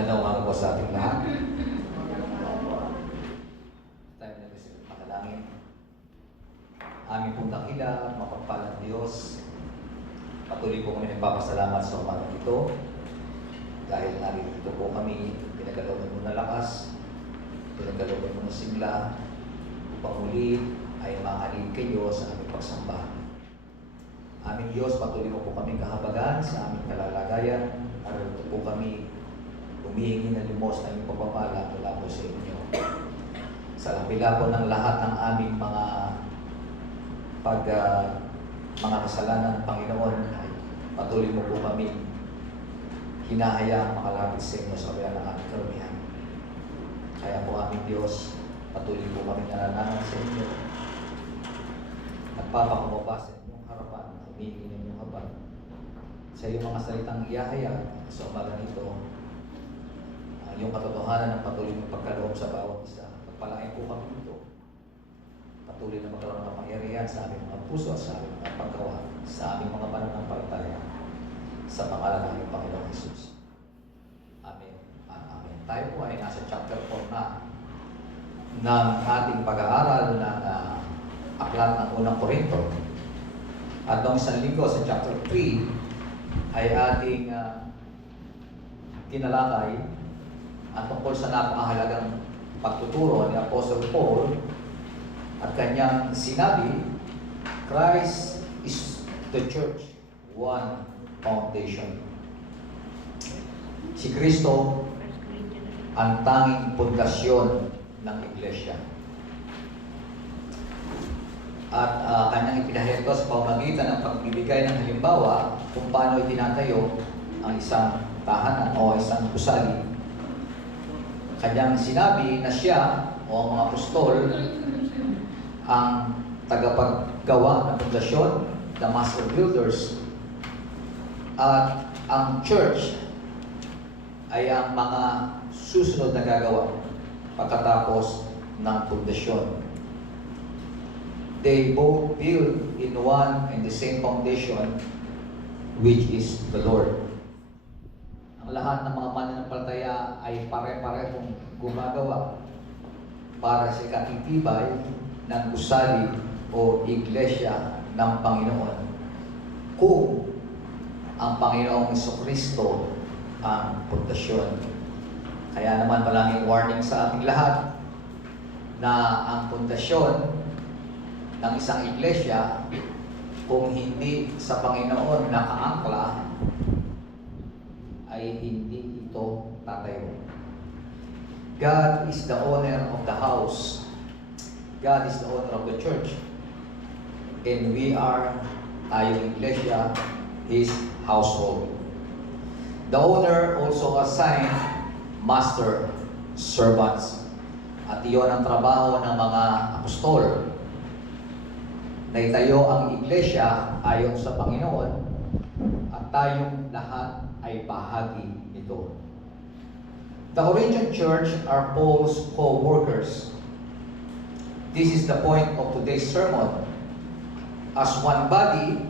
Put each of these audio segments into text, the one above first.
Magandang umaga po sa ating lahat. Tayo na kasi makalangin. Aming pong dakila, mapagpalang Diyos. Patuloy po kami nagpapasalamat sa umagang ito. Dahil narito po kami, pinagkalooban mo na lakas, pinagkalooban mo na sigla, upang muli ay mahalin kayo sa aming pagsamba. Aming Diyos, patuloy mo po kami kahabagan sa aming kalalagayan. Narito po kami humihingi ng limos na yung pagpapala mula po sa inyo. Sa lapila po ng lahat ng aming mga kasalanan, Panginoon, ay patuloy mo po kami hinahayaan makalapit sa inyo sa kaya ng aming karumihan. Kaya po aming Diyos, patuloy po kami nananahan sa inyo. Nagpapakumaba sa inyong harapan, humihingi ng inyong habag. Sa iyong mga salitang iyahayag sa umaga nito, yung katotohanan ng patuloy ng pagkaloob sa bawat isa. Pagpalain po kami nito. Patuloy na magkaroon ng kapangyarihan sa aming mga puso at sa aming mga paggawa, sa aming mga pananampalataya, sa pangalan ng aming Panginoong Jesus. Amen. Amen. Tayo po ay nasa chapter 4 na ng ating pag-aaral ng aklat ng unang Korinto. At noong isang linggo sa chapter 3 ay ating tinalakay at tungkol sa napakahalagang pagtuturo ni Apostle Paul at kanyang sinabi, Christ is the church, one foundation. Si Kristo ang tanging pundasyon ng iglesia. At kanyang ipinahayag sa pamamagitan ng pagbibigay ng halimbawa kung paano itinatayo ang isang tahanan o isang gusali. Kanyang sinabi na siya o ang mga apostol ang tagapaggawa ng pundasyon, the master builders, at ang church ay ang mga susunod na gagawa pagkatapos ng pundasyon. They both build in one and the same foundation, which is the Lord. Ang lahat ng mga mananampalataya ay pare-parehong gumagawa para sa ikatitibay ng gusali o iglesia ng Panginoon. Kung ang Panginoong Jesucristo ang pundasyon. Kaya naman palaging warning sa ating lahat na ang pundasyon ng isang iglesia, kung hindi sa Panginoon nakaangkla, ay hindi ito tatayo. God is the owner of the house. God is the owner of the church. And we are, tayong iglesia, His household. The owner also assigned master servants. At iyon ang trabaho ng mga apostol. Naitayo ang iglesia ayon sa Panginoon at tayong lahat ay bahagi nito. The Corinthian church are Paul's co-workers. This is the point of today's sermon. As one body,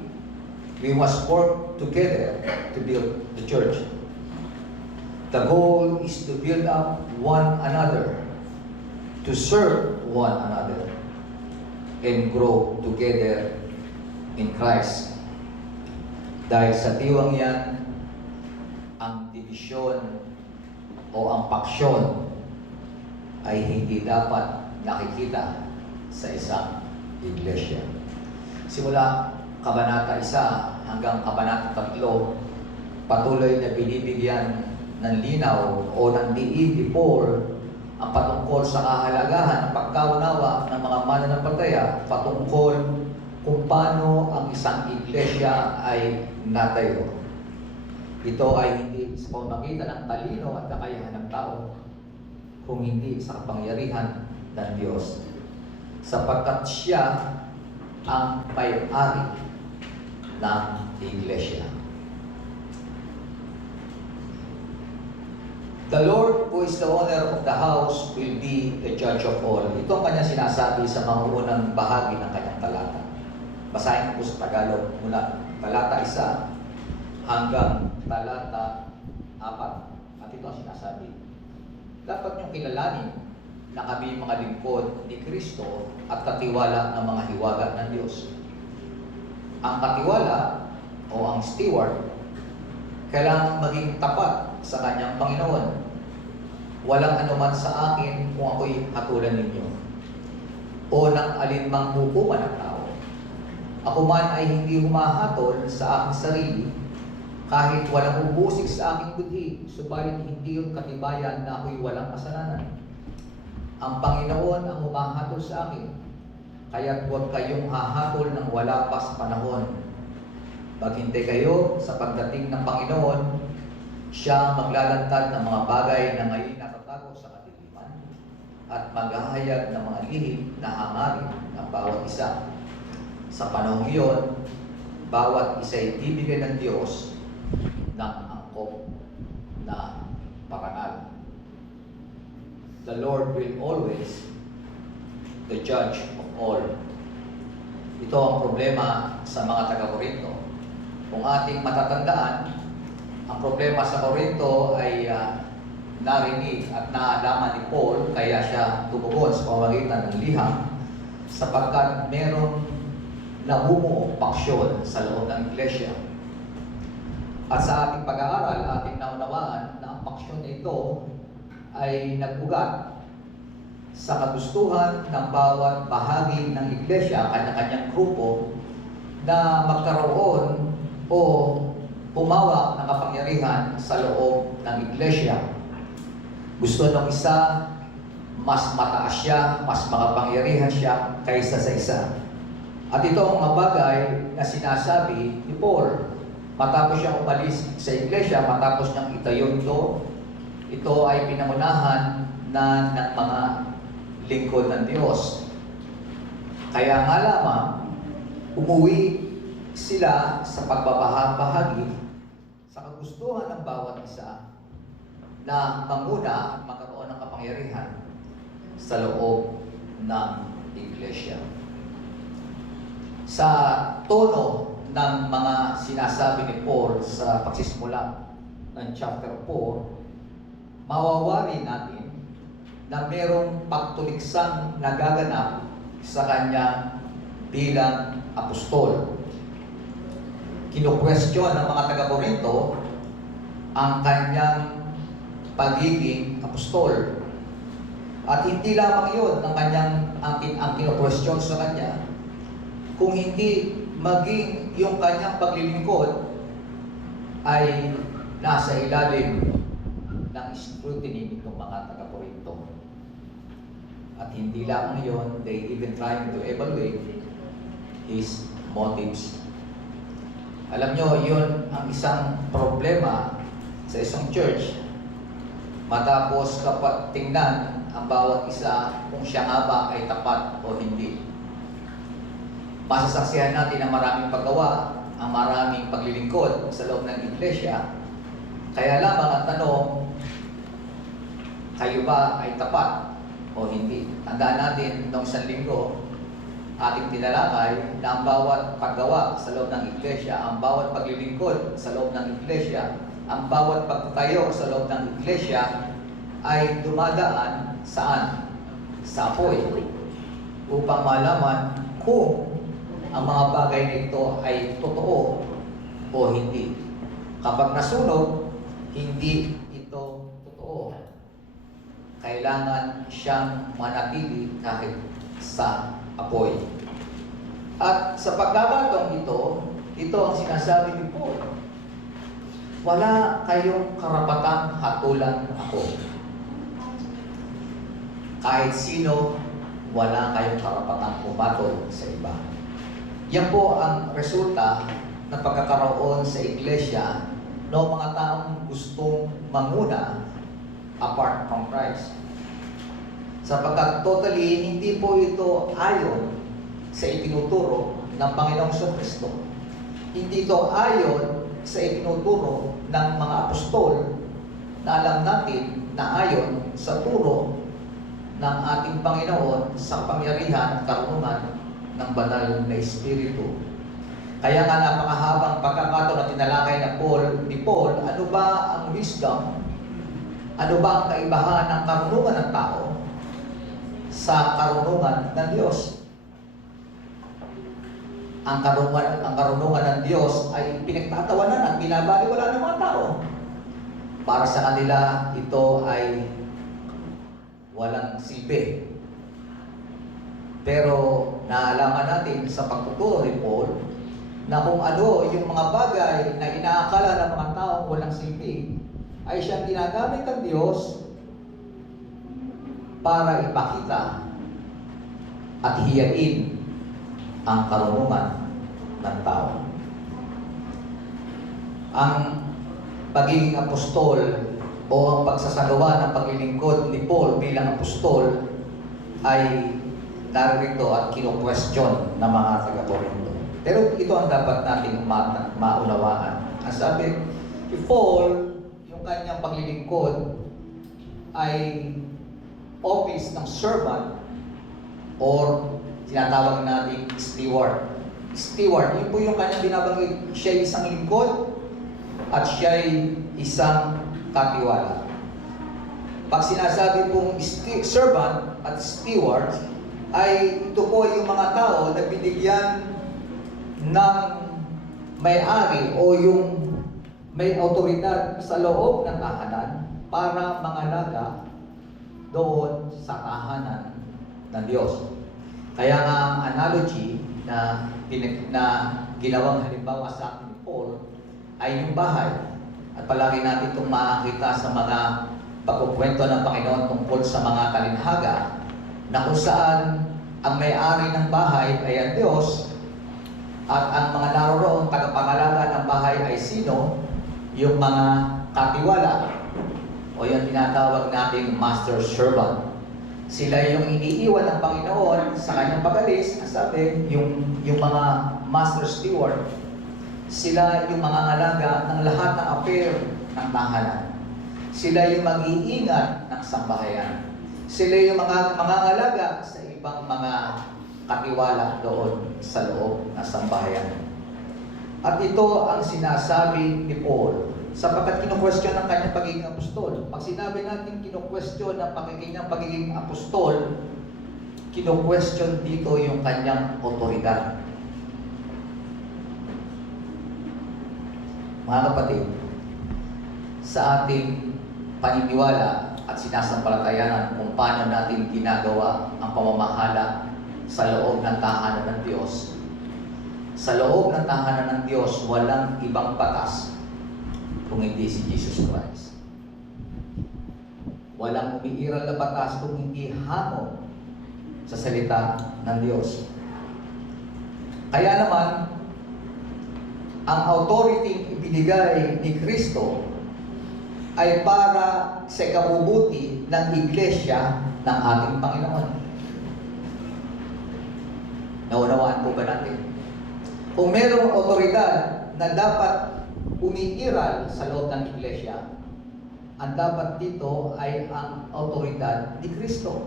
we must work together to build the church. The goal is to build up one another, to serve one another, and grow together in Christ. Dahil sa diwang yan, ang divisyon o ang paksyon ay hindi dapat nakikita sa isang iglesia. Simula Kabanata 1 hanggang Kabanata 3, patuloy na binibigyan ng linaw o ng diin ni Paul ang patungkol sa kahalagahan ng pagkaunawa ng mga mananampalataya patungkol kung paano ang isang iglesia ay natayo. Ito ay hindi sa pamamagitan ng talino at kakayahan ng tao, kung hindi sa kapangyarihan ng Diyos. Sapagkat siya ang may-ari ng iglesia. The Lord, who is the owner of the house, will be the judge of all. Ito ang kanyang sinasabi sa mga unang bahagi ng kanyang talata. Basahin ko sa Tagalog mula talata 1 hanggang talata 4. At At ito ang sinasabi. Dapat niyong kilalanin na kami mga lingkod ni Kristo at katiwala ng mga hiwaga ng Diyos. Ang katiwala o ang steward, kailangan maging tapat sa kanyang Panginoon. Walang anuman sa akin kung ako'y hatulan ninyo o ng alinmang hukuman ng tao. Ako man ay hindi humahatol sa aking sarili kahit walang ubusik sa aking budhi, subalit hindi yun katibayan na ako'y walang kasalanan. Ang Panginoon ang humahatol sa akin, kaya't huwag kayong hahatol ng wala pa sa panahon. Maghintay kayo sa pagdating ng Panginoon, siya maglalantad ng mga bagay na ngayon natatago sa kadiliman at maghahayag ng mga lihim na hangarin ng bawat isa. Sa panahong iyon, bawat isa ay bibigyan ng Diyos ng angkop na parangal. The Lord will always the judge of all. Ito ang problema sa mga taga-Korinto. Kung ating matatandaan, ang problema sa Korinto ay narinig at naalaman ni Paul, kaya siya tumugon sa pamamagitan ng liham sapagkat merong namumuong paksyon sa loob ng iglesia. At sa ating pag-aaral, ating naunawaan na ang paksyon na ito ay nag-ugat sa kagustuhan ng bawat bahagi ng iglesia, kanya-kanyang grupo, na magkaroon o humawak ng kapangyarihan sa loob ng iglesia. Gusto ng isa, mas mataas siya, mas makapangyarihan siya kaysa sa isa. At ito ang mga bagay na sinasabi ni Paul. Matapos siyang umalis sa iglesia, matapos niyang itayo ito ay pinangunahan na ng mga lingkod ng Diyos. Kaya nga lamang, umuwi sila sa pagbabahagi sa kagustuhan ng bawat isa na manguna at magkaroon ng kapangyarihan sa loob ng iglesia. Sa tono ng mga sinasabi ni Paul sa pagsisimula ng chapter 4, mawawari natin na merong pagtuliksang nagaganap sa kanya bilang apostol. Kino-question ng mga taga-Korinto ang kanyang pagiging apostol. At hindi lamang yun ang kino-question sa kanya, kung hindi maging yung kanyang paglilingkod ay nasa ilalim ng scrutiny nitong mga taga-Korinto. At hindi lamang yun, they even trying to evaluate his motives. Alam nyo, yun ang isang problema sa isang church. Matapos kapag tingnan ang bawat isa kung siya nga ba ay tapat o hindi. Masasaksihan natin ang maraming paggawa, ang maraming paglilingkod sa loob ng iglesia. Kaya lamang ang tanong, kayo ba ay tapat o hindi? Tandaan natin noong isang linggo, ating tinalakay na ang bawat paggawa sa loob ng iglesia, ang bawat paglilingkod sa loob ng iglesia, ang bawat pagtatayo sa loob ng iglesia ay dumadaan saan? Sa apoy. Upang malaman kung ang mga bagay nito ay totoo o hindi. Kapag nasunog, hindi ito totoo. Kailangan siyang manatili kahit sa apoy. At sa pagkakataong ito ang sinasabi ni Paul. Wala kayong karapatang hatulan ako. Kahit sino, wala kayong karapatang pumatol sa iba. Yan po ang resulta ng pagkakaroon sa iglesia ng mga taong gustong manguna apart from Christ. Sapagkat totally, hindi po ito ayon sa itinuturo ng Panginoong Kristo. Hindi ito ayon sa itinuturo ng mga apostol na alam natin na ayon sa turo ng ating Panginoon sa kapangyarihan at karunungan ng banal na Espiritu. Kaya nga napakahabang pagkakataon na tinalakay ni Paul, ano ba ang wisdom Ano ba ang kaibahan ng karunungan ng tao sa karunungan ng Diyos? Ang karunungan ng Diyos ay pinagtatawanan at binabaliwala ng mga tao. Para sa kanila, ito ay walang silbi. Pero naalaman natin sa pagtuturo ni Paul na kung ano yung mga bagay na inaakala ng mga tao walang silbi ay siyang ginagamit ng Diyos para ipakita at hiyain ang karunungan ng tao. Ang pagiging apostol o ang pagsasagawa ng paglilingkod ni Paul bilang apostol ay narito at kino-question ng mga taga-Korinto. Pero ito ang dapat natin maunawaan. Ang sabi ni Paul, yung kanyang paglilingkod ay office ng servant or tinatawag natin steward. Steward, yun po yung kanyang binabanggit. Siya ay isang lingkod at siya ay isang katiwala. Pag sinasabi pong servant at steward, ay ito po yung mga tao na binigyan ng may-ari o yung may autoridad sa loob ng tahanan para mangalaga doon sa tahanan ng Diyos. Kaya nga ang analogy na ginawang halimbawa sa akin ni Paul ay yung bahay. At palagi natin itong makakita sa mga pagkukwento ng Panginoon tungkol sa mga talinhaga na kung saan ang may-ari ng bahay ay ang Diyos at ang mga naroroong tagapangalaga ng bahay ay sino? Yung mga katiwala o yung tinatawag nating master servant. Sila yung iniiwan ng Panginoon sa kanyang pag-alis, sabi, yung mga master steward, sila yung mga ngalaga ng lahat ng affair ng tahanan. Sila yung mag-iingat ng sambahayan. Sila yung mga ngalaga sa ibang mga katiwala doon sa loob ng sambahayan. At ito ang sinasabi ni Paul sapagkat kino-question ng kanyang pagiging apostol. Pag sinabi natin kino-question ng pagiging apostol, kino-question dito yung kanyang otoridad. Mga kapatid, sa ating paniniwala at sinasampalatayanan kung paano natin ginagawa ang pamamahala sa loob ng tahanan ng Diyos. Sa loob ng tahanan ng Diyos, walang ibang batas kung hindi si Jesus Christ. Walang umiiral na batas kung hindi hamon sa salita ng Diyos. Kaya naman, ang authority ibinigay ni Kristo ay para sa ikabubuti ng iglesia ng ating Panginoon. Naunawaan po ba natin? Kung mayroong otoridad na dapat umiiral sa loob ng iglesia, ang dapat dito ay ang otoridad ni Kristo.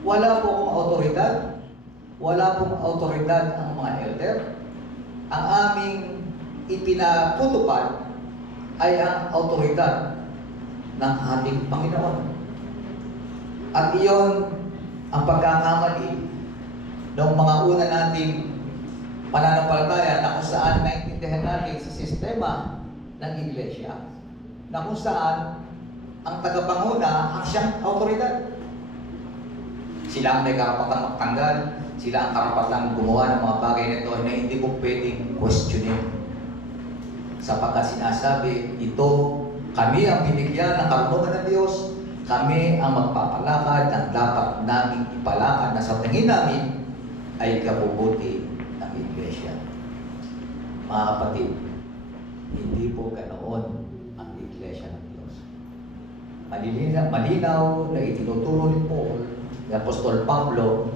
Wala po kong otoridad, wala pong otoridad ang mga elder. Ang aming ipinatutupad ay ang otoridad ng ating Panginoon. At iyon ang pagkakamali ng mga una nating pananampalataya na kung saan naintindihan natin sa sistema ng iglesia na kung saan ang tagapanguna ang siyang otoridad. Sila ang may karapatang magtanggal, sila ang karapatang gumawa ng mga bagay nito na hindi po pwedeng questionin. Sapagkat sinasabi, ito, kami ang binigyan ng karunungan ng Diyos, kami ang magpapalakad ng dapat namin ipalakad na sa tingin namin ay kabubuti ng iglesia. Mga kapatid, hindi po ganoon ang iglesia ng Diyos. Malinaw na itinuturo ni Paul, ni Apostol Pablo,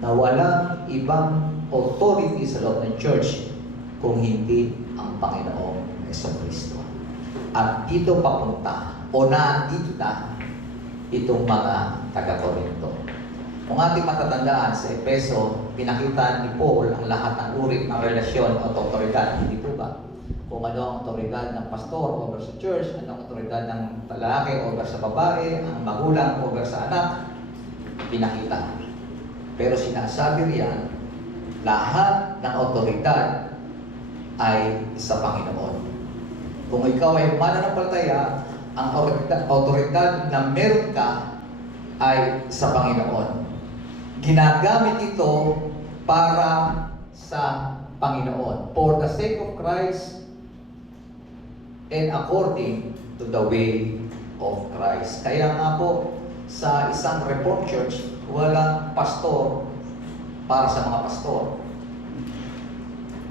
na walang ibang authority sa loob ng church kung hindi ang Panginoong Jesucristo. At dito papunta, o nandito na itong mga taga-Korinto. Kung ating matatandaan sa Efeso, pinakita ni Paul ang lahat ng uri ng relasyon at otoridad. Hindi po ba? Kung kung ano ang otoridad ng pastor over sa church, ano ang otoridad ng lalaki over sa babae, ang magulang over sa anak, pinakita. Pero sinasabi riyan, lahat ng otoridad ay sa Panginoon. Kung ikaw ay mananampalataya, ang otoridad na meron ka ay sa Panginoon. Ginagamit ito para sa Panginoon. For the sake of Christ and according to the way of Christ. Kaya nga po, sa isang Reformed Church, walang pastor para sa mga pastor.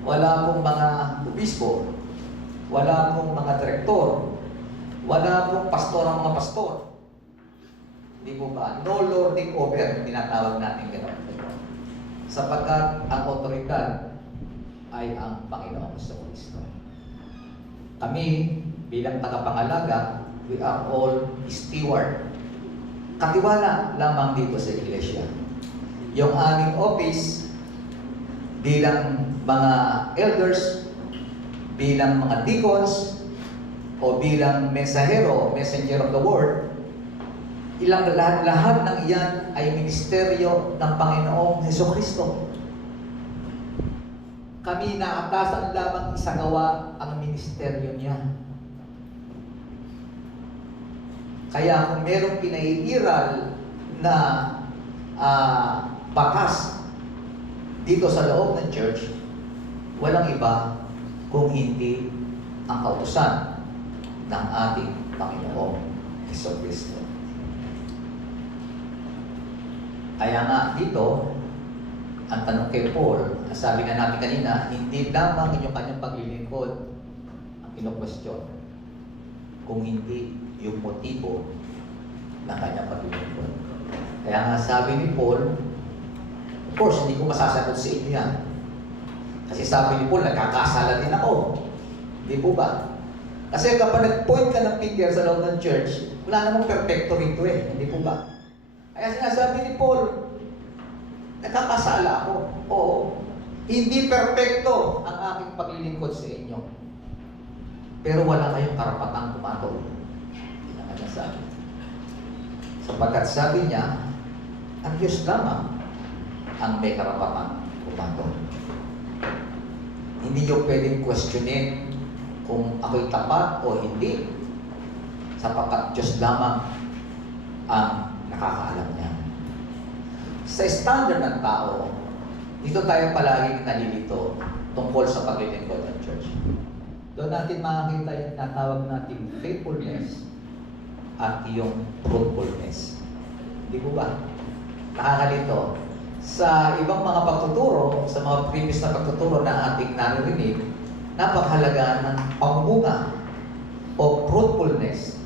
Wala pong mga obispo. Wala pong mga direktor. Wala pong pastor ang mga pastor. Hindi po ba? No lording over, tinatawag natin gano'n. Sapagkat ang otoridad ay ang Panginoong Kristo. Kami, bilang tagapangalaga, we are all steward. Katiwala lamang dito sa iglesia. Yung aming office, bilang mga elders, bilang mga deacons, o bilang mensahero, messenger of the word, lahat ng iyan ay ministeryo ng Panginoong Hesukristo. Kami naatasan lamang isagawa ang ministeryo niya. Kaya kung merong pinaiiral na bakas dito sa loob ng church, walang iba kung hindi ang kautusan ng ating Panginoong Hesukristo. Kaya nga dito, ang tanong kay Paul, sabi nga natin kanina, hindi lamang inyong kanyang paglilingkod ang kino-question, kung hindi yung motibo ng kanyang paglilingkod. Kaya nga sabi ni Paul, of course, hindi ko masasagot sa inyo yan. Kasi sabi ni Paul, nagkakasala din ako. Hindi po ba? Kasi kapag nag-point ka ng finger sa loob ng church, wala namang perfecto rito eh. Hindi po ba? Kaya sinasabi ni Paul, nakakasala ako. Oo. Hindi perfecto ang aking paglilingkod sa inyo. Pero wala kayong karapatang kumatol. Hindi na kanya sabi. Sapagkat sabi niya, ang Diyos lamang ang may karapatang kumatol. Hindi nyo pwedeng questionin kung ako'y tapat o hindi. Sapagkat Diyos lamang ang nakakaalam niya. Sa standard ng tao, dito tayo palaging nalilito tungkol sa paglilingkod ng church. Doon natin makakita yung natawag natin faithfulness at yung fruitfulness. Hindi po ba? Nakakalito. Sa ibang mga pagtuturo, sa mga previous na pagtuturo na ating naririnig, napakahalaga ng pamumuga o fruitfulness.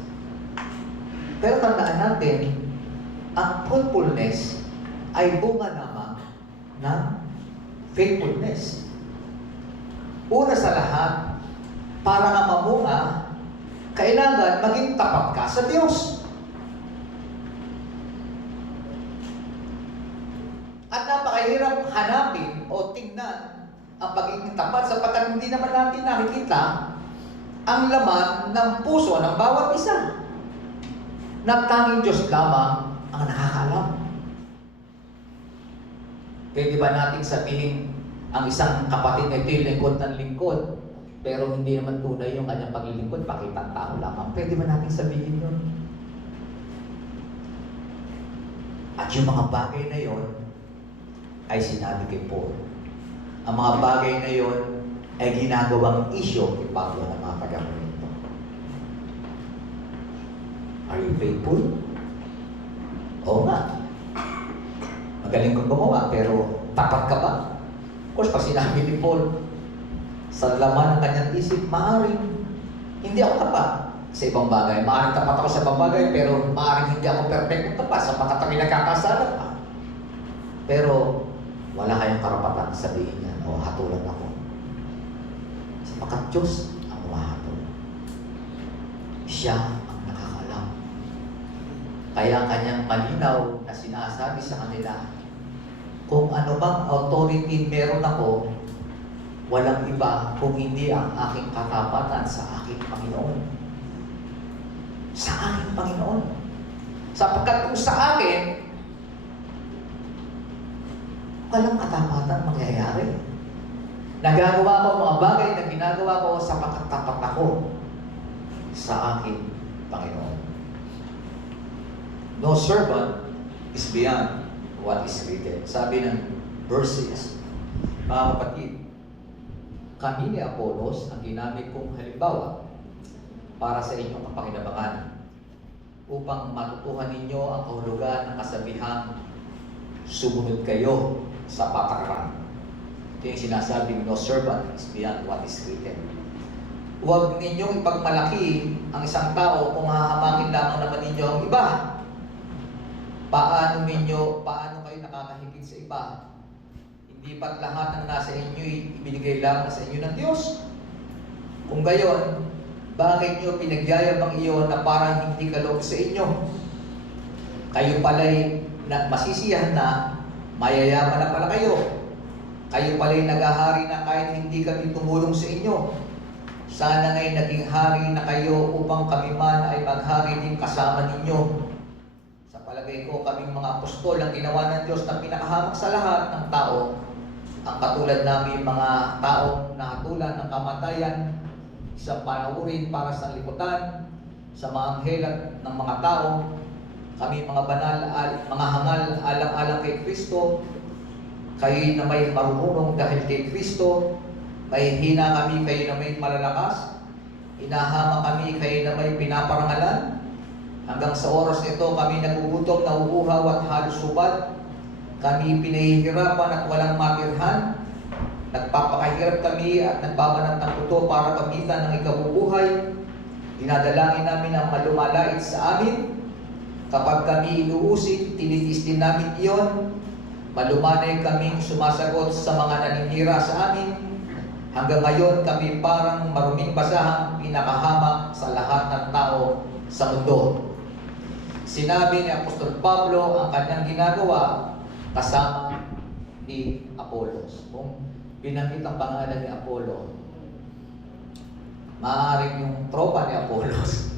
Pero tandaan natin, ang fruitfulness ay bunga naman ng faithfulness. Una sa lahat, para nga mamunga, kailangan maging tapat ka sa Diyos. At napakahirap hanapin o tingnan ang pagiging tapat sapagkat hindi naman natin nakikita ang laman ng puso ng bawat isa. Nagtanging Diyos lamang ang nakakaalam. Pwede ba natin sabihin ang isang kapatid na ito'y lingkod ng lingkod, pero hindi naman tunay yung kanyang paglilingkod, pakitang tao lamang? Pwede ba natin sabihin yun? At yung mga bagay na yon ay sinabi kay Paul. Ang mga bagay na yon ay ginagawang isyo kay Pablo ng mga taga-Korinto. Are you faithful? Oo nga. Magaling kang gumawa, pero tapat ka ba? Of course, pag sinabi ni Paul, sa laman ng kanyang isip, maaaring hindi ako tapat sa ibang bagay. Maaaring tapat ako sa ibang bagay, pero maaaring hindi ako perfectong tapat sa pagkatang nagkakasala pa. Pero wala kayong karapatan sabihin niya, o hatulan ako. Sapagkat Diyos ang umahatol. Siya ang nakakaalam. Kaya kanyang malinaw na sinasabi sa kanila, kung ano bang authority meron ako, walang iba kung hindi ang aking katapatan sa aking Panginoon. Sa aking Panginoon. Sapagkat kung sa akin, walang katapatan mangyayari. Nagagawa ko mga bagay na ginagawa ko sapagkat tapat ako sa aking Panginoon. No servant is beyond what is written. Sabi ng verse 6, mga kapatid, kami ni Apollos ang ginamit kong halimbawa para sa inyong kapakinabangan upang matutuhan ninyo ang kahulugan ng kasabihang sumunod kayo sa patakaran. Ito yung sinasabing no servant is beyond what is written. Huwag ninyong ipagmalaki ang isang tao kung hahamakin lamang naman ninyo ang iba. Paano kayo nakakahigit sa iba? Hindi ba't lahat ng nasa inyo'y ibinigay lamang sa inyo ng Diyos? Kung gayon, bakit nyo pinagyayabang iyon na parang hindi kaloob sa inyo? Kayo pala'y masisiyahan na, mayayaman na pala kayo. Kayo pala'y naghahari na kahit hindi kami tumulong sa inyo. Sana nga'y naging hari na kayo upang kami man ay maghari din kasama ninyo. Sa palagay ko, kaming mga apostol ang ginawa ng Diyos na pinakahamak sa lahat ng tao. Ang katulad namin mga taong nahatulan ng kamatayan, isang panaurin para sa liputan, sa mga anghel at ng mga tao, kami mga banal, mga hangal, alang-alang kay Kristo, kayo na may marunong dahil kay Kristo, may hina kami, kayo na may malalakas, inahama kami, kayo na may pinaparangalan, hanggang sa oras ito kami nagugutom, nauuhaw at halos hubad, kami pinahihirapan at walang matirhan, nagpapakahirap kami at nagbabanat ng buto para pamitan ng ikabubuhay. Dinadalangin namin ang malumalait sa amin. Kapag kami inuusig, tinitis din namin iyon. Malumanay kaming sumasagot sa mga naninira sa amin. Hanggang ngayon kami parang maruming basahang pinakahamak sa lahat ng tao sa mundo. Sinabi ni Apostol Pablo ang kanyang ginagawa kasama ni Apollos. Kung binanggit ang pangalan ni Apollo, maaaring yung tropa ni Apollos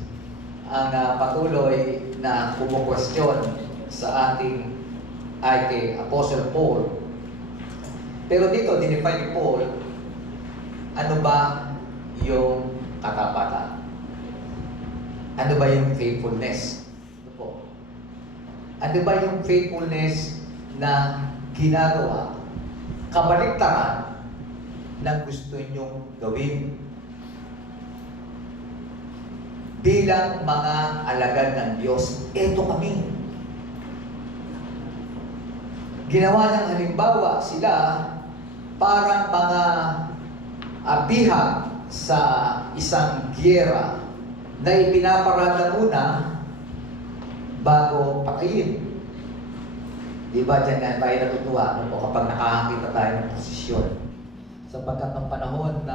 ang patuloy na kumukwestiyon sa ating kay Apostle Paul. Pero dito, dinefine ni Paul, ano ba yung katapatan? Ano ba yung faithfulness? Ano po? Ano ba yung faithfulness na ginagawa, kabaliktaran ng gusto nyong gawin? Bilang mga alagad ng Diyos, eto kami. Ginawa ng halimbawa sila parang mga bihag sa isang giyera na ipinaparada muna bago patayin. Di ba dyan nga tayo natutuwa no, kapag nakakakita tayo ng posisyon? Sapagkat ng panahon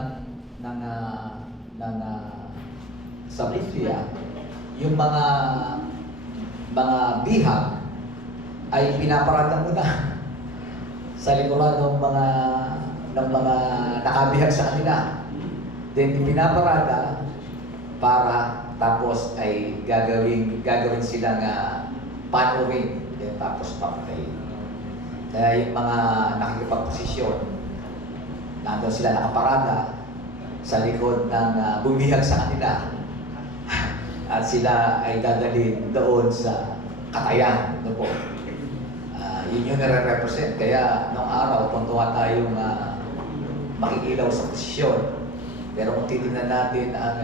sa Biblia, yung mga bihag ay pinaparada muna sa likuran ng mga nakabihag sa kanila. Then pinaparada para tapos ay gagawin silang panurin. Then tapos papatay. Kaya yung mga nakikipagposisyon, nandun sila nakaparada sa likod ng bumihag sa kanila. At sila ay dadalhin doon sa katayan. Ano po? Yun yung nare-represent. Kaya noong araw, puntuwa tayong makikilaw sa posisyon. Pero kung titignan natin ang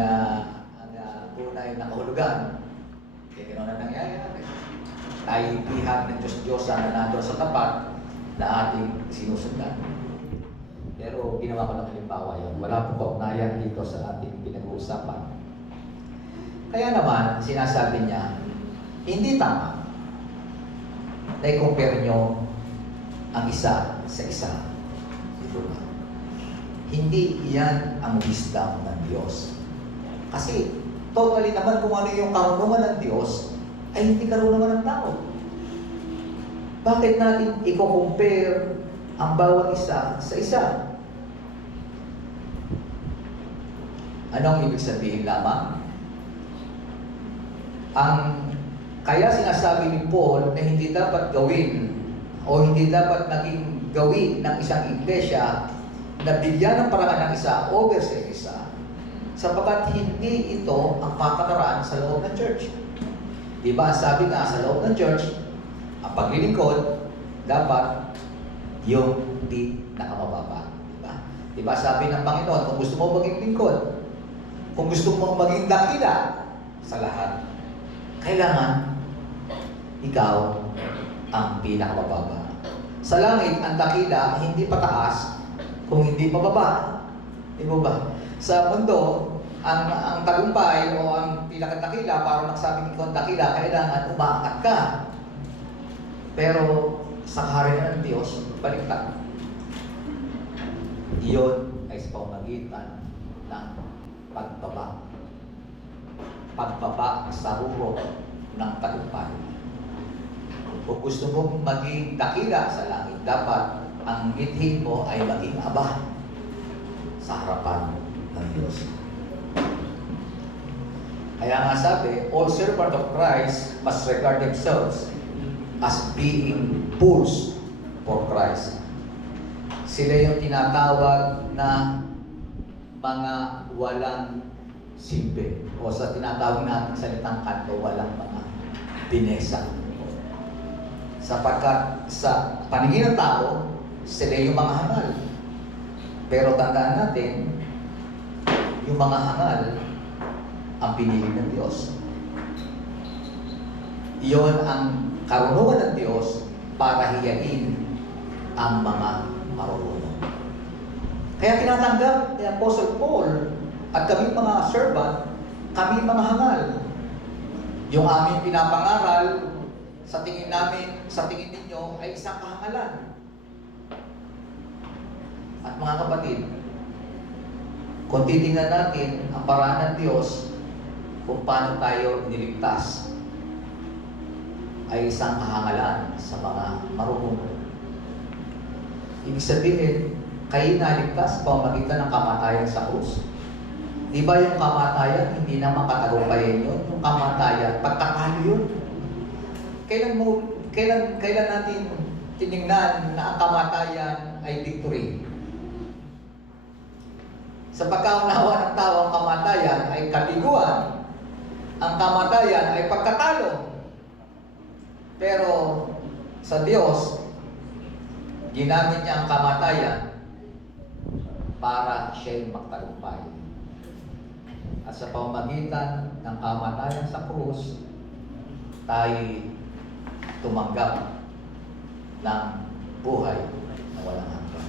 tunay na kahulugan, gano'n na nangyayari. Tayo bihag ng Diyos-Diyosa na nandun sa tapat na ating sinusundan. Pero ginawa ko ng halimbawa yun. Wala po kaugnayan dito sa ating pinag-uusapan. Kaya naman, sinasabi niya, hindi tama na i-compare nyo ang isa sa isa. Ito ba? Hindi yan ang wisdom ng Diyos. Kasi, totally naman kung ano yung karunungan ng Diyos, ay hindi karunungan ng tao. Bakit natin i-compare ang bawat isa sa isa? Anong ibig sabihin lamang? Ang kaya sinasabi ni Paul na hindi dapat gawin o hindi dapat naging gawin ng isang iglesia na bigyan ng paraan ng isa over sa isa, sapagkat hindi ito ang patakaran sa loob ng church. Di ba, sabi nga sa loob ng church, ang paglilingkod dapat yung di nakamababa. Di ba, sabi ng Panginoon, kung gusto mo maging lingkod, kung gusto mo maging dakila sa lahat, kailangan ikaw ang pinakamababa. Sa langit, ang dakila hindi pataas kung hindi pababa. Di ba ba? Sa mundo, ang tagumpay o ang pinakadakila, para magsabing ikaw ang dakila, kailangan umaangat ka. Pero sa kaharian ng Diyos, baliktad. Iyon ay sa pamamagitan ng pagbaba. Pagbaba sa ruro ng tagumpay. Kung gusto mong maging dakila sa langit, dapat ang mithin mo ay maging aba sa harapan ng Diyos. Kaya nga sabi, all servants of Christ must regard themselves as being fools for Christ. Sila yung tinatawag na mga walang silbi. O sa tinatawag natin salitang kanto, walang mga binesa. Sapagkat sa paningin ng tao, sila yung mga hangal. Pero tandaan natin, yung mga hangal ang pinili ng Diyos. Iyon ang karunungan ng Diyos para hiyain ang mga marunong. Kaya tinatanggap ni Apostle Paul at kami mga servant, kami mga hangal. Yung aming pinapangaral, sa tingin namin, sa tingin ninyo, ay isang kahangalan. At mga kapatid, kung titingnan natin ang paraan ng Diyos kung paano tayo niligtas, ay isang kahangalan sa mga marunong. Ibig sabihin, kayo naligtas sa pamamagitan ng kamatayan sa krus. Di ba yung kamatayan, hindi na makatagumpayan yun? Yung kamatayan, pagkakalo yun. Kailan natin tinignan na ang kamatayan ay victory? Sa pagkaunawa ng tao, ang kamatayan ay kabiguan. Ang kamatayan ay pagkatalo. Pero sa Diyos, ginamit niya ang kamatayan para siya'y magtagumpay. At sa pamamagitan ng kamatayan sa krus, tayo tumanggap ng buhay na walang hanggan.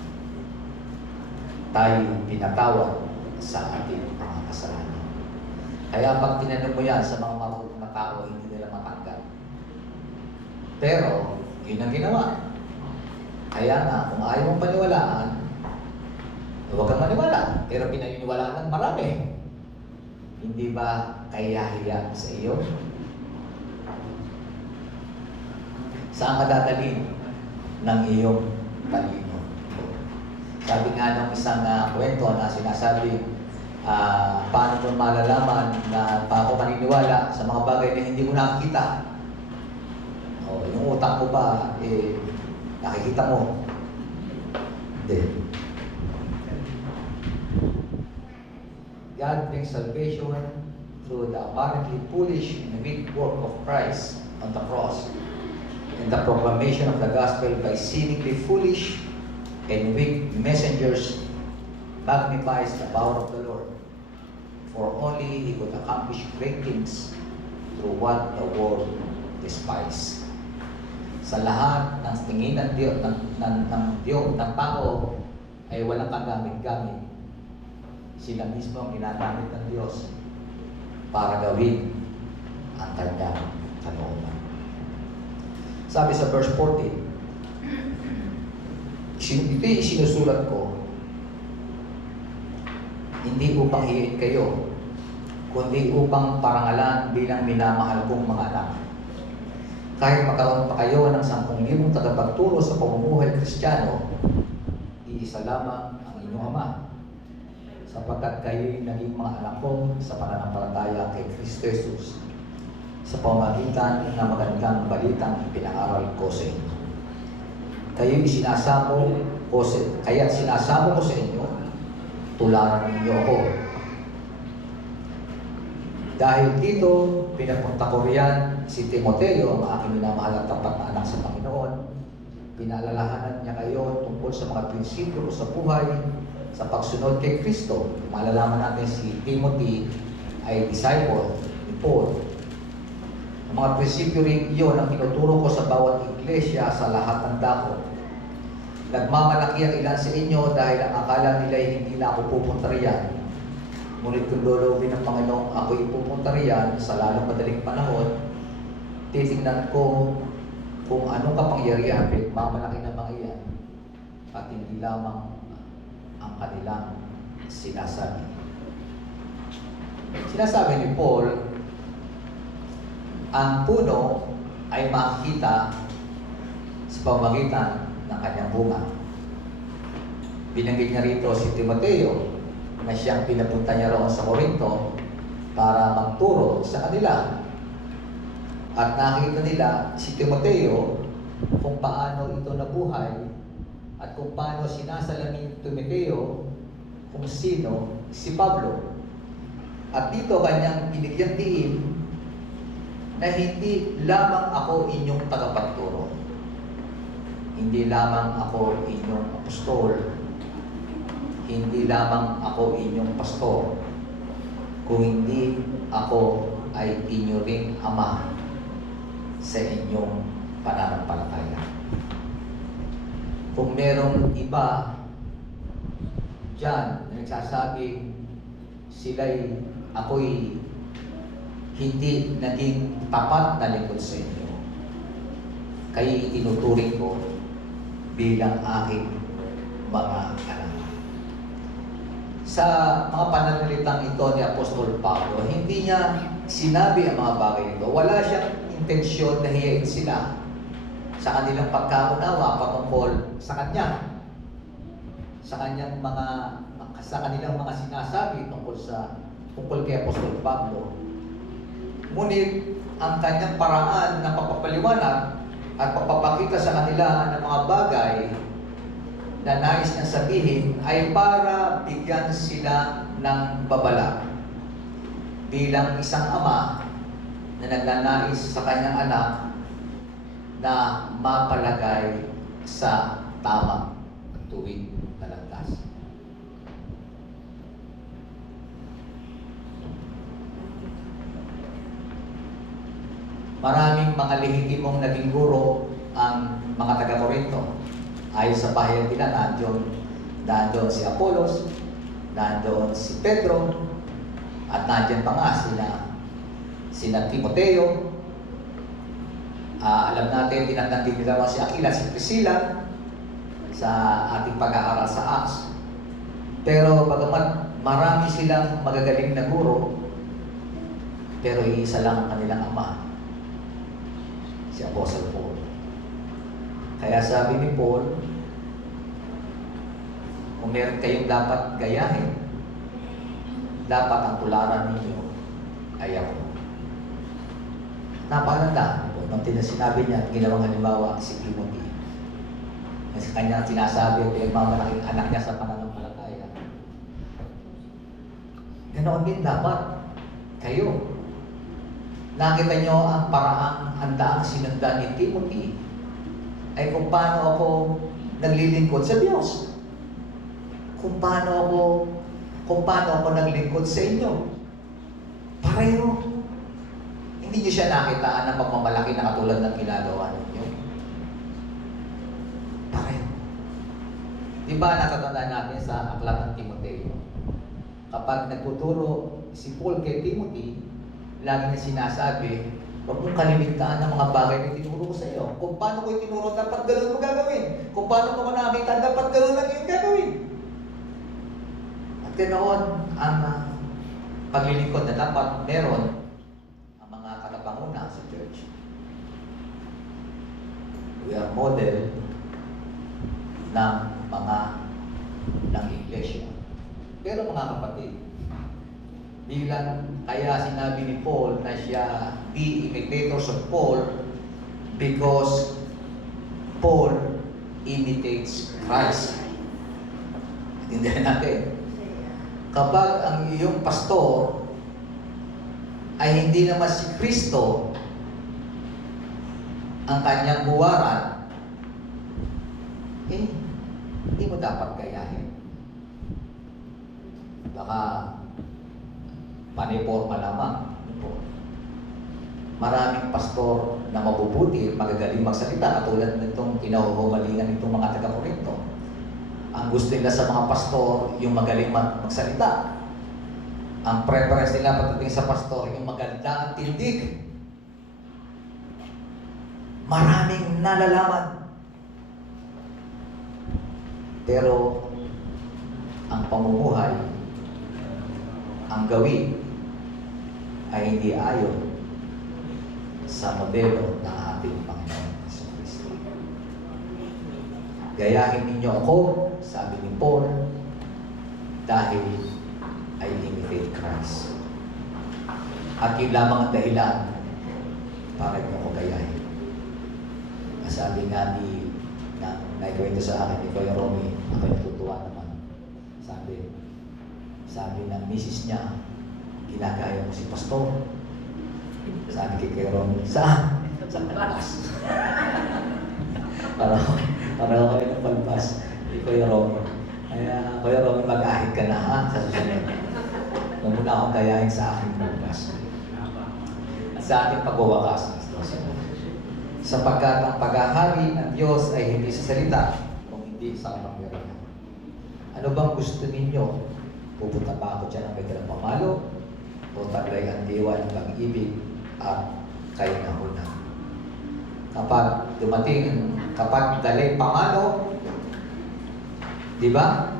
Tayo pinatawad sa ating mga kasalanan. Kaya pag tinanong mo yan sa mga marunong na tao, hindi nila matanggap. Pero, yun ang ginawa. Kaya nga, kung ayaw mong paniwalaan, huwag kang maniwala. Pero pinaniniwalaan ng marami. Hindi ba kahiya-hiya sa iyo? Saan ka dadalhin ng iyong talino? Sabi nga ng isang kwento na sinasabi, paano mo malalaman na pa ako maniniwala sa mga bagay na hindi mo nakikita? O, yung utak ko ba, nakikita mo? Hindi. God brings salvation through the apparently foolish and weak work of Christ on the cross, and the proclamation of the gospel by seemingly foolish and weak messengers magnifies the power of the Lord. For only He could accomplish great things through what the world despised. Sa lahat ng tingin ng Diyos, ng tao ay walang kagamit-gamit. Sila mismo ang ginagamit ng Diyos para gawin ang kanyang kalooban. Sabi sa verse 14, ito'y sinusulat ko, hindi upang hiyain kayo, kundi upang parangalan bilang minamahal kong mga anak. Kahit magkaroon pa kayo ng 10,000 tagapagturo sa pamumuhay Kristiyano, iisa lamang ang inyong Ama. sapagkat kayo'y naging mga anak ko sa pananampalataya kay Kristo Jesus sa pamamagitan ng magandang balitang ipinangaral ko sa inyo. Kayo'y kaya sinasamo ko sa inyo, tularan ninyo ako. Dahil dito, pinapunta ko riyan si Timoteo, ang aking minamahal at tapat na anak sa Panginoon. Pinaalalahanan niya kayo tungkol sa mga prinsipyo sa buhay, sa pagsunod kay Kristo. Malalaman natin si Timothy ay disciple ni Paul. Ang mga prinsipyo rin iyon ang tinuturo ko sa bawat iglesia sa lahat ng dako. Nagmamalaki ang ilan sa inyo dahil ang akala nila ay hindi na ako pupunta riyan. Ngunit kung loloobin ng Panginoong ako'y pupunta riyan sa lalong madaling panahon, titingnan ko kung anong kapangyarihan pinagmamalaki ng mga iyan at hindi lamang ang kanilang sinasabi. Sinasabi ni Paul, ang puno ay makikita sa pamamagitan ng kanyang bunga. Binanggit niya rito si Timoteo na siyang pinapunta niya roon sa Corinto para magturo sa kanila. At nakita nila si Timoteo kung paano ito nabuhay at kung paano sinasalamin ni Timoteo kung sino si Pablo. At dito kanyang binigyan diin na hindi lamang ako inyong tagapagturo. Hindi lamang ako inyong apostol. Hindi lamang ako inyong pastor. Kung hindi ako ay inyo ring ama sa inyong pananampalataya. Kung merong iba dyan na nagsasabi ako'y hindi naging tapat na lingkod sa inyo, kayo itinuturing ko bilang aking mga anak. Sa mga pananalitang ito ni Apostol Pablo, hindi niya sinabi ang mga bagay ito. Wala siyang intensyon na hiyain sila sa kanilang pagkaunawa patungkol sa kanya. Sa kanilang mga sinasabi tungkol kay Apostol Pablo. Ngunit ang kanyang paraan ng pagpapaliwanag at pagpapakita sa kanila ng mga bagay na nais niyang sabihin ay para bigyan sila ng babala bilang isang ama na nagnanais sa kanyang anak na mapalagay sa tamang at tuwid na landas. Maraming mga lehitimong naging guro ang mga taga-Corinto. Ayon sa bahayan nila, nandoon si Apollos, nandoon si Pedro, at nandiyan pa nga sina Timoteo. Alam natin, tinatanding nila si Aquila, si Priscilla sa ating pag-aaral sa Acts. Pero bagamat marami silang magagaling na guro, pero iisa lang ang kanilang ama, si Apostle Paul. Kaya sabi ni Paul, kung meron kayong dapat gayahin, dapat ang tularan ninyo ay ako. Napakaganda nung sinabi niya at ginawang halimbawa si Timothy. Sa kanya sinasabi at pinagmamalaking anak niya sa pananampalataya. Ganoon din dapat kayo. Nakita niyo ang paraang handaang sinundan ni Timothy ay kung paano ako naglilingkod sa Diyos. Kung paano ako naglingkod sa inyo. Pareho. Hindi niyo siya nakitaan ng pagmamalaki na katulad ng ginagawa ninyo. Pareho. Di ba natatandaan natin sa aklat ng Timoteo? Kapag nagtuturo si Paul kay Timothy, lagi niya sinasabi, huwag mong kaliligtaan ng mga bagay na tinuro ko sa iyo. Kung paano ko itinuro, dapat gano'n mo gagawin. Kung paano mo nakita, dapat gano'n lang yung gagawin. At ganoon ang paglilingkod na dapat meron ang mga katapanguna sa church. We are model ng iglesia. Pero mga kapatid, bilang kaya sinabi ni Paul na siya be imitators of Paul because Paul imitates Christ. Intindihan natin. Kapag ang iyong pastor ay hindi naman si Kristo ang kanyang buwaran, hindi mo dapat gayahin. Baka paniporma lamang. Maraming pastor na mabubuti, magagaling magsalita, katulad nitong kinahuhumalingan nitong mga taga-Korinto. Ang gusto nila sa mga pastor, yung magaling magsalita. Ang preference nila pagdating sa pastor, yung maganda ang tindig. Maraming nalalaman. Pero, ang pamumuhay, ang gawin, ay hindi ayon sa modelo ng ating Panginoon Jesucristo. Gayahin ninyo ako, sabi ni Paul, dahil I imitate Christ. At yun lamang ang dahilan para nyo ako gayahin. Sabi nga na naikwento sa akin ni Kuya Romy, ako natutuwa naman. Sabi ng misis niya, ginagaya mo si pastor. Sabi kay Kuya Romy, saan? Sa palpas. para ako kayo ng palpas ni Kuya Romy. Kaya Kuya Romy, mag-ahit ka na ha sa susunod. Huwag mo na akong gayahin sa aking palpas. At sa ating pagwawakas. Sapagkat ang paghahari ng Diyos ay hindi sa salita, kung hindi sa kapangyarihan. Ano bang gusto ninyo? Pupunta pa ako dyan ang may dalang pamalo o taglay ang diwa ng pag-ibig at kayo na huna. Kapag dumating, kapag daling pamalo, di ba?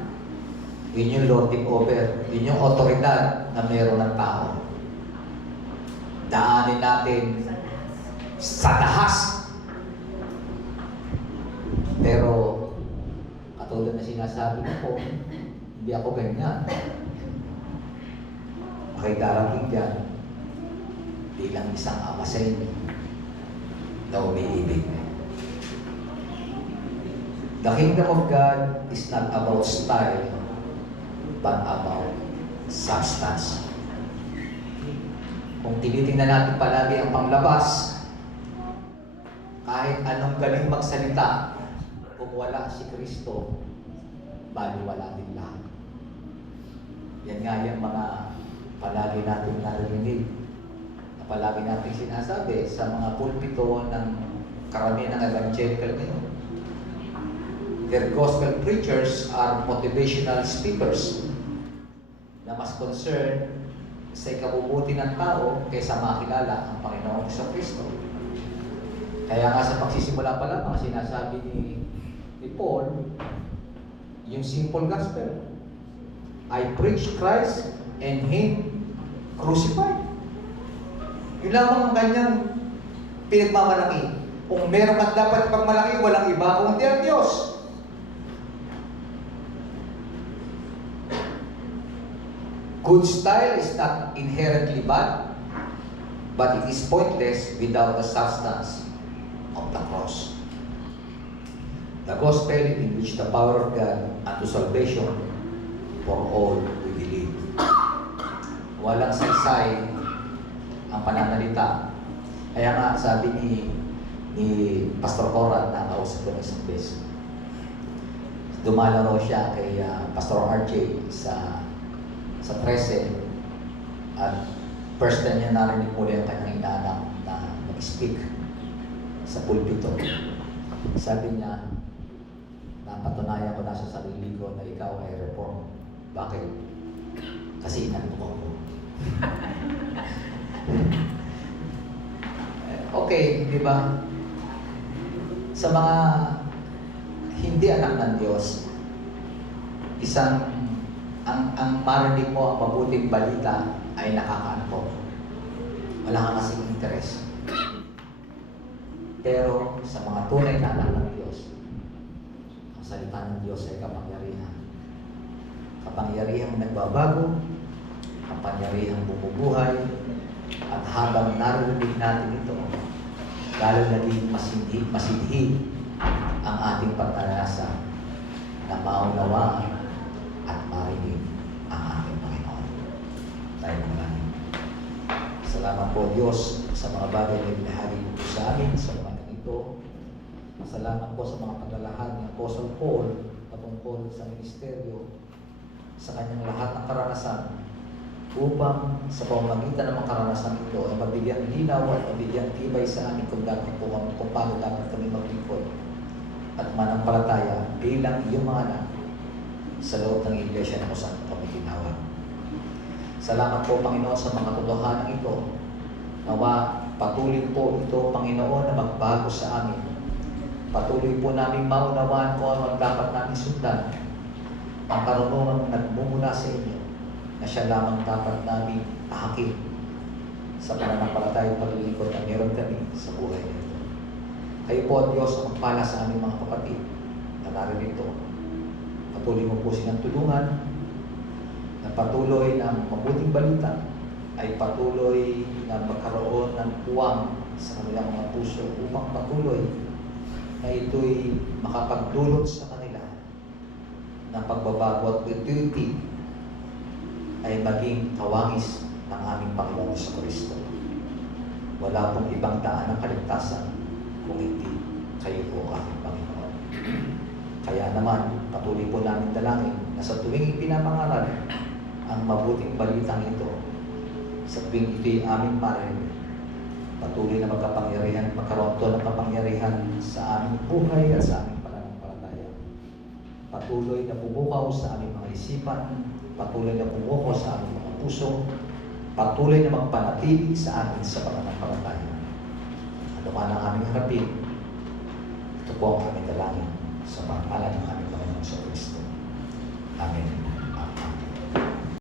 Yun yung lording over, yun yung otoridad na meron ng tao. Daanin natin sa dahas. Pero, katulad na sinasabi ko, hindi ako ganyan. Makikarating dyan bilang isang ama sa inyo na umiibig. The kingdom of God is not about style, but about substance. Kung tinitingnan natin palagi ang panglabas, kahit anong galing magsalita, kung wala si Kristo, baliwala din lahat. Yan nga yung mga palagi natin narinig, na palagi natin sinasabi sa mga pulpito ng karamihan ng evangelical ngayon. Their gospel preachers are motivational speakers na mas concerned sa ikabubuti ng tao kaysa makilala ang Panginoong Kristo. Kaya nga sa pagsisimula pa lang, sinasabi ni Paul, yung simple gospel, I preach Christ and Him crucified. Yun lamang ang kanyang pinagmamalaki. Kung meron kang dapat pagmalaki, walang iba kundi ang Diyos. Good style is not inherently bad, but it is pointless without the substance of the cross. The gospel in which the power of God unto salvation for all who believe. Walang saysay ang pananalita. Kaya nga sabi ni Pastor Conrad na kausap ko ng isang beses. Dumala raw siya kay Pastor RJ sa 13 at first time niya narinig muli ang kanyang inaanak na mag-speak sa pulpito. Sabi niya, napatunayan ko na sa sarili ko na ikaw ay reform. Bakit? Kasi inantok ako. Okay, di ba? Sa mga hindi anak ng Diyos, ang marinig mo ang mabuting balita ay nakakaantok. Wala ka kasing interes. Pero sa mga tunay na anak ng Diyos, ang salita ng Diyos ay kapangyarihan. kapangyarihang nagbabago, kapangyarihang bumubuhay, at habang narinig natin ito, lalo naging masidhi ang ating pagkanasa na maunawaan at marinig ang ating Panginoon. Tayo maraming. Salamat po Diyos sa mga bagay na binahagi mo po sa amin sa mga ito. Salamat po sa mga paglalahad ni Apostle Paul patungkol sa ministeryo, sa kanyang lahat ng karanasan, upang sa pamamagitan ng mga karanasan ito ay mabigyan linaw at mabigyan tibay sa amin kung paano dapat kami maglingkod at manampalataya bilang iyong mga anak sa loob ng iglesia na kung saan kami tinawag. Salamat po Panginoon sa mga katotohanan ito. Nawa patuloy po ito Panginoon na magbago sa amin. Patuloy po namin maunawaan kung ano ang dapat namin sundan. Ang karunungan nagmumula sa inyo na siya lamang dapat namin tahakin sa pananampalatayang paglilingkod na meron kami sa buhay nito. Kayo po Diyos ang magpala sa aming mga kapatid na naririto. Patuloy mo po silang tulungan na patuloy ng mabuting balita ay patuloy na magkaroon ng puwang sa kanilang mga puso upang patuloy na ito'y makapagdulot sa kanila ng pagbabago at duty ay maging kawangis ng aming Panginoon sa Kristo. Wala pong ibang daan ng kaligtasan kung hindi kayo po aming Panginoon. Kaya naman, patuloy po namin dalangin na sa tuwing ipinapangaral ang mabuting balitang ito, sa tuwing ito'y aming marinig, patuloy na magkaroon ito ng kapangyarihan sa aming buhay at sa aming pananampalataya. Patuloy na bumukaw sa aming mga isipan, patuloy na bumukaw sa aming mga puso, patuloy na magpanatili sa amin sa pananampalataya. Ano man ang aming harapin, ito po ang aming dalangin sa pangalan ng aming Panginoon sa Kristo. Amen.